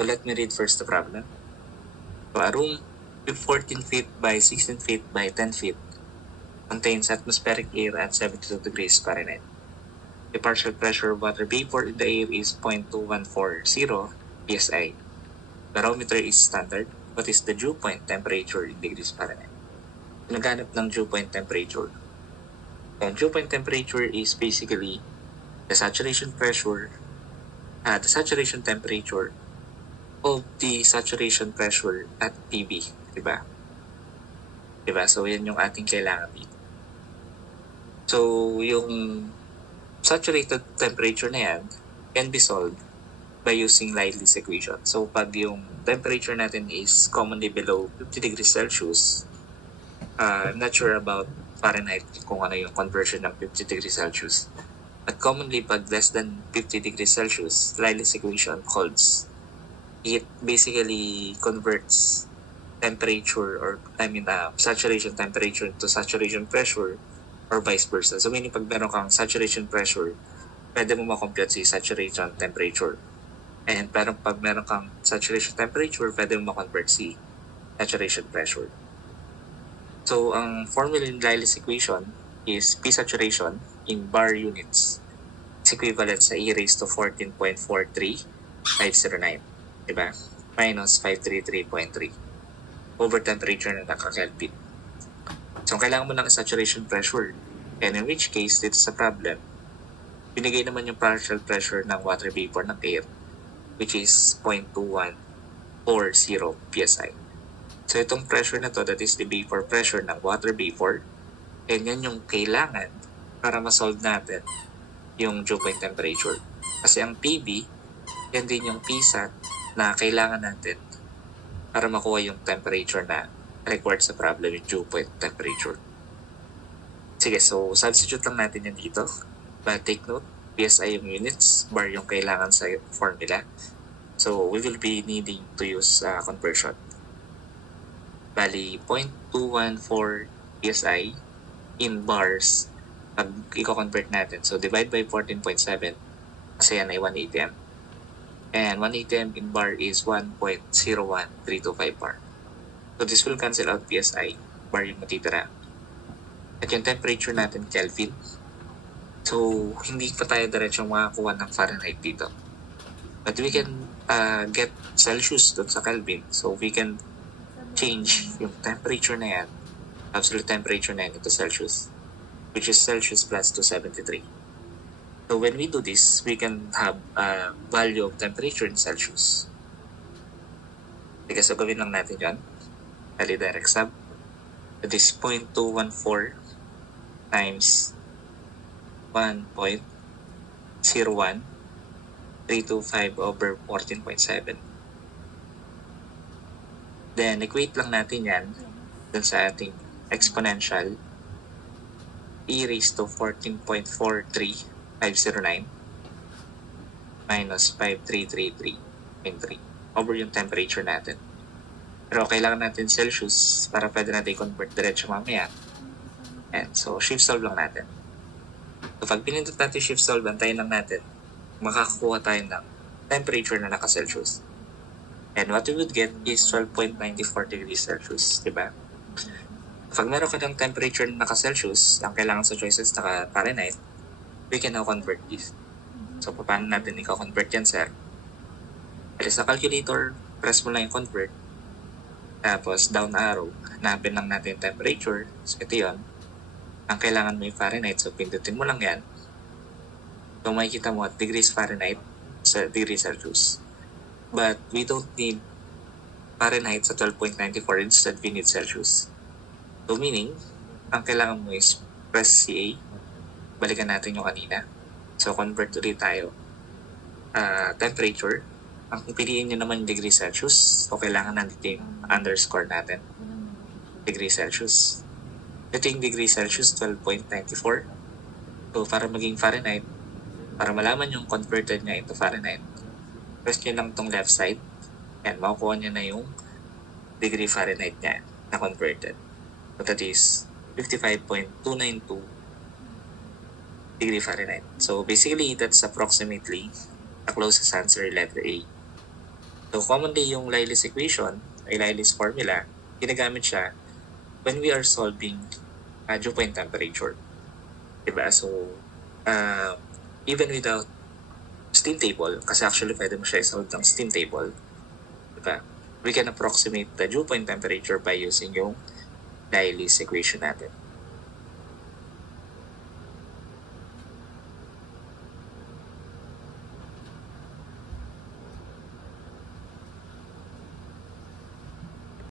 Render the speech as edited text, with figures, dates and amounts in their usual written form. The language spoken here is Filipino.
So let me read first the problem. So a room with 14 feet by 16 feet by 10 feet contains atmospheric air at 72 degrees Fahrenheit. The partial pressure of water vapor in the air is 0.2140 psi. Barometer is standard. What is the dew point temperature in degrees Fahrenheit? Naghanap ng dew point temperature. And dew point temperature is basically the saturation pressure, the saturation temperature of the saturation pressure at PB, diba? Diba? So, yan yung ating kailangan dito. So, yung saturated temperature na yan can be solved by using Lively's equation. So, pag yung temperature natin is commonly below 50 degrees Celsius, I'm not sure about Fahrenheit kung ano yung conversion ng 50 degrees Celsius. But commonly, pag less than 50 degrees Celsius, Lively's equation holds. It basically converts temperature or saturation temperature to saturation pressure or vice versa. So meaning pag meron kang saturation pressure, pwede mo makompute si saturation temperature. And pero pag meron kang saturation temperature, pwede mo makonvert si saturation pressure. So ang formula in Lively's equation is P saturation in bar units is equivalent sa e raised to 14.43509. Diba? Minus 533.3 over temperature na naka-Kelvin. So, kailangan mo ng saturation pressure. And in which case, dito sa problem, binigay naman yung partial pressure ng water vapor ng air, which is 0.2140 psi. So, itong pressure na to, that is the vapor pressure ng water vapor, and yan yung kailangan para ma-solve natin yung dew point temperature. Kasi ang PV, yan din yung PSAT na kailangan natin para makuha yung temperature na required sa problem, yung dew point temperature. Sige, so substitute lang natin yan dito. But take note, PSI yung units, bar yung kailangan sa formula. So we will be needing to use conversion. Bali, 0.214 PSI in bars pag i-convert natin. So divide by 14.7 kasi yan ay 1 atm. And 1 atm in bar is 1.01325 bar. So this will cancel out PSI, bar yung matitira. At yung temperature natin, Kelvin. So, hindi pa tayo diretsong makakuha ng Fahrenheit dito. But we can get Celsius doon sa Kelvin. So, we can change yung temperature na yan, absolute temperature na yan into Celsius, which is Celsius plus 273. So when we do this, we can have a value of temperature in Celsius. Sige, so gawin lang natin yan. Bali direct sub. That is 0.214 times 1.01325 over 14.7. Then, equate lang natin yan dun sa ating exponential e raised to 14.43 509 minus 5333.3 over yung temperature natin. Pero kailangan natin Celsius para pwede natin i-convert diretso mamaya. And so, shift solve lang natin. So, pag pinindot natin shift solve, antayin lang natin, makakakuha tayo ng temperature na naka-Celsius. And what we would get is 12.94 degrees Celsius, diba? Pag meron ka ng temperature na naka-Celsius, ang kailangan sa choices naka-Fahrenheit, we can now convert this. So, paano natin i-convert yan, sir? Kasi sa calculator, press mo lang yung convert. Tapos, down arrow, hanapin lang natin yung temperature. So, ito yun. Ang kailangan mo yung Fahrenheit. So, pindutin mo lang yan. So, makikita mo at degrees Fahrenheit sa degrees Celsius. But, we don't need Fahrenheit sa 12.94. Instead, we need Celsius. So, meaning, ang kailangan mo is press CA. Balikan natin yung kanina. So, convert ulit tayo. Temperature. Ang piliin nyo naman yung degree Celsius. So, kailangan nandito yung underscore natin. Degree Celsius. Ito yung degree Celsius, 12.94. So, para maging Fahrenheit, para malaman yung converted niya into Fahrenheit, press nyo lang itong left side. And makukuha nyo na yung degree Fahrenheit niya na converted. So, that is 55.292 degree Fahrenheit. So basically, that's approximately the closest answer, letter A. So commonly yung Lilis equation, ay Lilis formula, ginagamit siya when we are solving dew point temperature. Diba? So, even without steam table, kasi actually pwede mo siya isolve ng steam table, diba? We can approximate the dew point temperature by using yung Lilis equation natin.